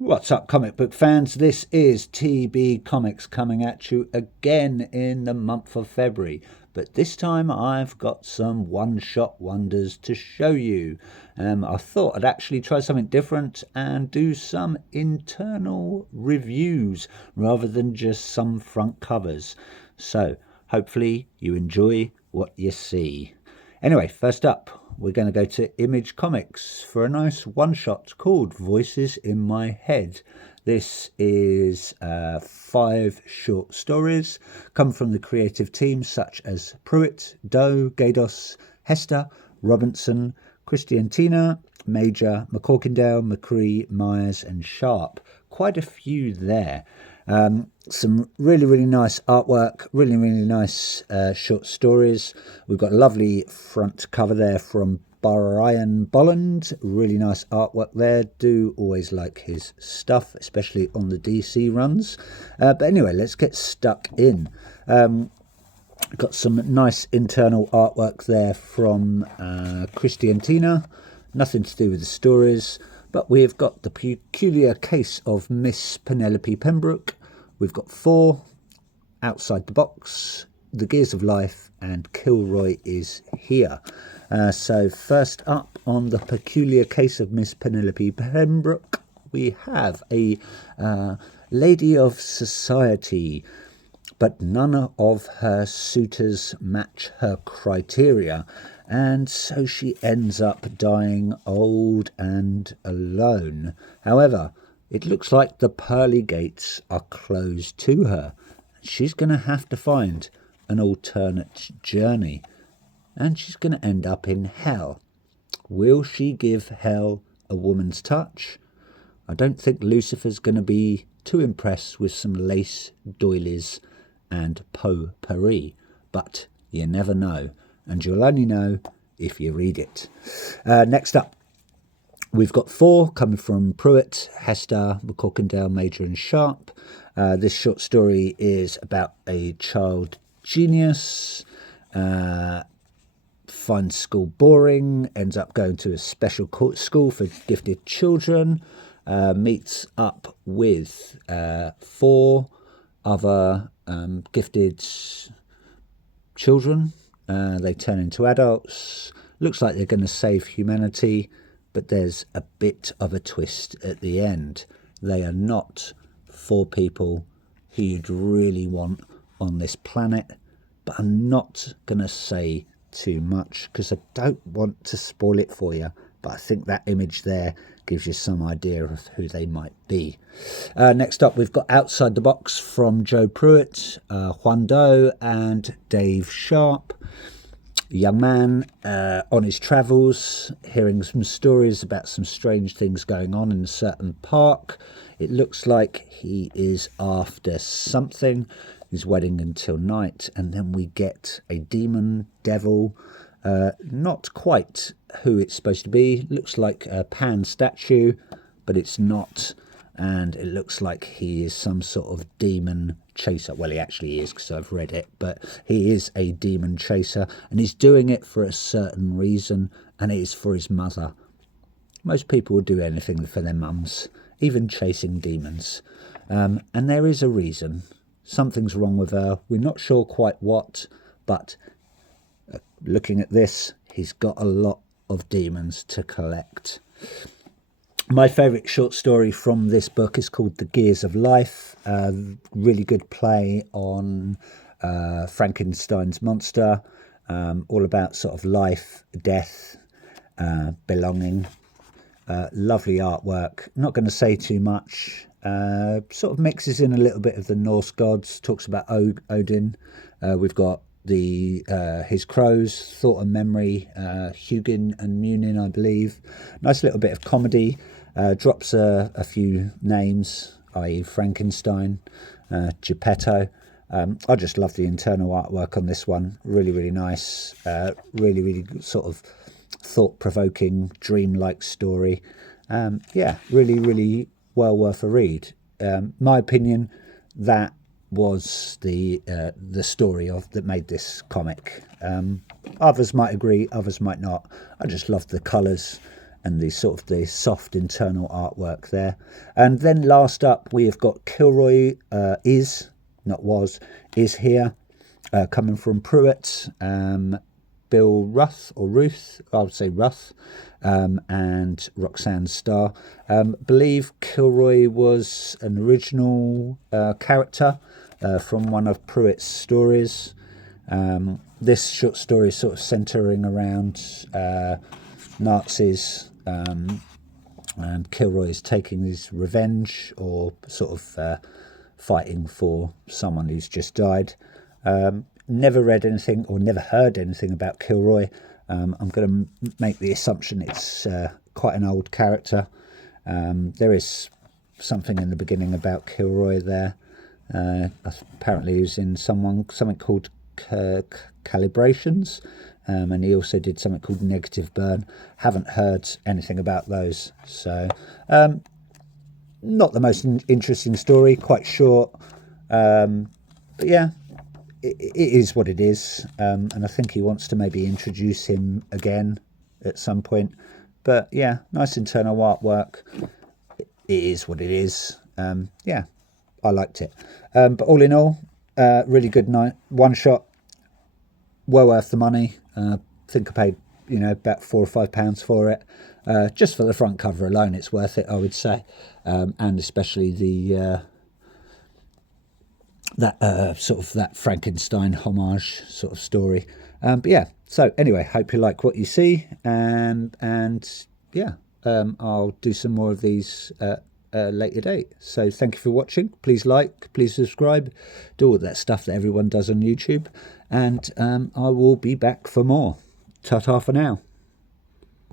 What's up, comic book fans? This is TB Comics coming at you again in the month of February. But this time I've got some one-shot wonders to show you. I thought I'd actually try something different and do some internal reviews rather than just some front covers. So hopefully you enjoy what you see. Anyway, first up, we're going to go to Image Comics for a nice one-shot called Voices in My Head. This is 5 short stories, come from the creative teams such as Pruitt, Doe, Gaydos, Hester, Robinson, Christiantina, Major, McCorkindale, McCree, Myers and Sharp. Quite a few there. Some really nice artwork, really nice short stories. We've got a lovely front cover there from Brian Bolland. Really nice artwork there. Do always like his stuff, especially on the DC runs. But anyway, let's get stuck in. Got some nice internal artwork there from Christiantina. Nothing to do with the stories, but we've got the peculiar case of Miss Penelope Pembroke. We've got 4, Outside the Box, The Gears of Life, and Kilroy is Here. So first up on the peculiar case of Miss Penelope Pembroke, we have a lady of society, but none of her suitors match her criteria, and so she ends up dying old and alone. However, it looks like the pearly gates are closed to her. She's going to have to find an alternate journey, and she's going to end up in hell. Will she give hell a woman's touch? I don't think Lucifer's going to be too impressed with some lace doilies and potpourri, but you never know, and you'll only know if you read it. Next up, we've got 4 coming from Pruitt, Hester, McCorkindale, Major and Sharp. This short story is about a child genius, finds school boring, ends up going to a special school for gifted children, meets up with 4 other gifted children. They turn into adults. Looks like they're going to save humanity, but there's a bit of a twist at the end. They are not 4 people who you'd really want on this planet, but I'm not going to say too much because I don't want to spoil it for you, but I think that image there gives you some idea of who they might be. Next up, we've got Outside the Box from Joe Pruitt, Juan Doe and Dave Sharp. A young man on his travels, hearing some stories about some strange things going on in a certain park. It looks like he is after something. He's waiting until night, and then we get a demon devil. Not quite who it's supposed to be. Looks like a Pan statue, but it's not. And it looks like he is some sort of demon chaser. Well, he actually is, because I've read it, but he is a demon chaser, and he's doing it for a certain reason, and it is for his mother. Most people would do anything for their mums, even chasing demons. And there is a reason. Something's wrong with her. We're not sure quite what, but looking at this, he's got a lot of demons to collect. My favourite short story from this book is called The Gears of Life. Really good play on Frankenstein's monster. All about sort of life, death, belonging. Lovely artwork. Not going to say too much. Sort of mixes in a little bit of the Norse gods. Talks about Odin. We've got his crows, Thought and Memory, Hugin and Munin, I believe. Nice little bit of comedy. Drops a few names, i.e. Frankenstein, Geppetto. I just love the internal artwork on this one. Really nice. Really sort of thought-provoking, dream-like story. Yeah, really well worth a read. My opinion, that was the story that made this comic. Others might agree, others might not. I just loved the colours and the sort of the soft internal artwork there. And then last up, we have got Kilroy is here, coming from Pruitt. Bill Ruth, or Ruth, I would say Ruth, and Roxanne Starr. Believe Kilroy was an original character from one of Pruitt's stories. This short story is sort of centering around Nazis, and Kilroy is taking his revenge, or sort of fighting for someone who's just died. Never read anything or never heard anything about Kilroy. I'm going to make the assumption it's quite an old character. There is something in the beginning about Kilroy there. Apparently he was in something called Calibrations, and he also did something called Negative Burn. Haven't heard anything about those, so not the most interesting story, quite short, but yeah, it is what it is, and I think he wants to maybe introduce him again at some point. But yeah, nice internal artwork. It is what it is. Yeah, I liked it. But all in all, really good night. One shot, well worth the money. I think I paid, about £4 or £5 for it. Just for the front cover alone, it's worth it, I would say. And especially the that Frankenstein homage sort of story. But yeah, so anyway, hope you like what you see, and yeah, I'll do some more of these at a later date. So thank you for watching. Please like, please subscribe, do all that stuff that everyone does on YouTube, and I will be back for more. Ta-ta for now.